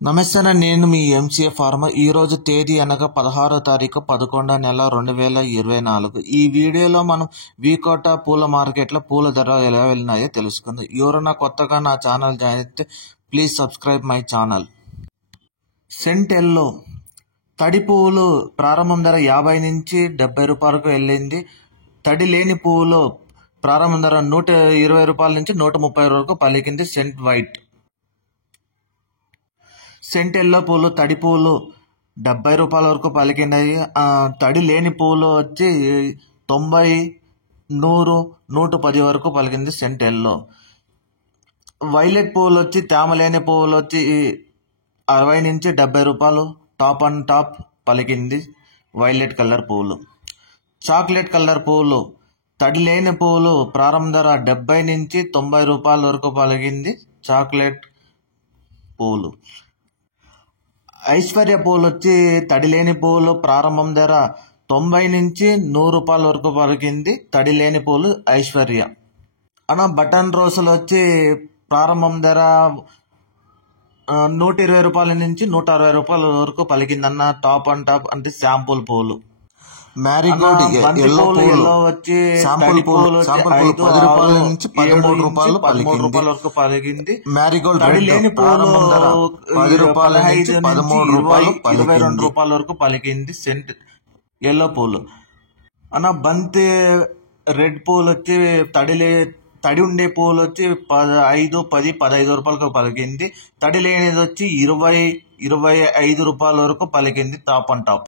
నమస్తే, నేను మీ MCA farmer. ఈరోజు తేదీ అనగా 16వ తారీఖు 11వ నెల 2024. ఈ వీడియోలో మనం వీకోట పూల మార్కెట్లో పూల ధరలు ఎలా వెళ్ళినాయో తెలుసుకుందాం. ఎవరైనా కొత్తగా నా ఛానల్ జాయిన్ అయితే ప్లీజ్ సబ్స్క్రైబ్ మై ఛానల్. సెంట్ ఎల్లో తడి పువ్వులు ప్రారంభం ధర 50 నుంచి 70 రూపాయలకు వెళ్ళింది. తడి లేని పువ్వులు ప్రారంభం ధర 120 రూపాయల నుంచి 130 వరకు పలికింది. సెంట్ వైట్, సెంట్ ఎల్లో పూలు తడి పూలు 70 రూపాయల వరకు పలికినాయి. తడి లేని పూలు వచ్చి 90, 100, 110 వరకు పలికింది సెంట్ ఎల్లో. వైలెట్ పూలు వచ్చి తేమ లేని పువ్వులు వచ్చి 60 నుంచి 70 రూపాయలు టాప్ అండ్ టాప్ పలికింది వైలెట్ కలర్ పువ్వులు. చాక్లెట్ కలర్ పువ్వులు తడి లేని పువ్వులు ప్రారంభ ధర 70 నుంచి 90 రూపాయల వరకు పలికింది చాక్లెట్ పువ్వులు. ఐశ్వర్య పూలు వచ్చి తడి లేని పువ్వులు ప్రారంభం ధర 90 నుంచి 100 రూపాయల వరకు పలికింది తడి లేని పూలు ఐశ్వర్య. బటన్ రోజులు వచ్చి ప్రారంభం ధర 120 రూపాయల నుంచి 160 రూపాయల వరకు పలికిందన్న టాప్ అండ్ టాప్ అంటే శాంపుల్ పూలు. మ్యారీగోల్డ్ ఎల్లో వచ్చి శాంపుల్ పూలు 10 రూపాయల నుంచి 13 రూపాయలు వరకు పలికింది. మ్యారీగోల్డ్ తడి లేని పూలు 10 రూపాయల నుంచి 13 రూపాయలు 22 రూపాయల వరకు పలికింది సెంట్ ఎల్లో పూలు. బంతి రెడ్ పూలు వచ్చి తడి ఉండే పూలు వచ్చి 5, 10, 15 రూపాయలకు పలికింది. తడి లేనిది వచ్చి 20, 25 రూపాయల వరకు పలికింది టాప్ అండ్ టాప్.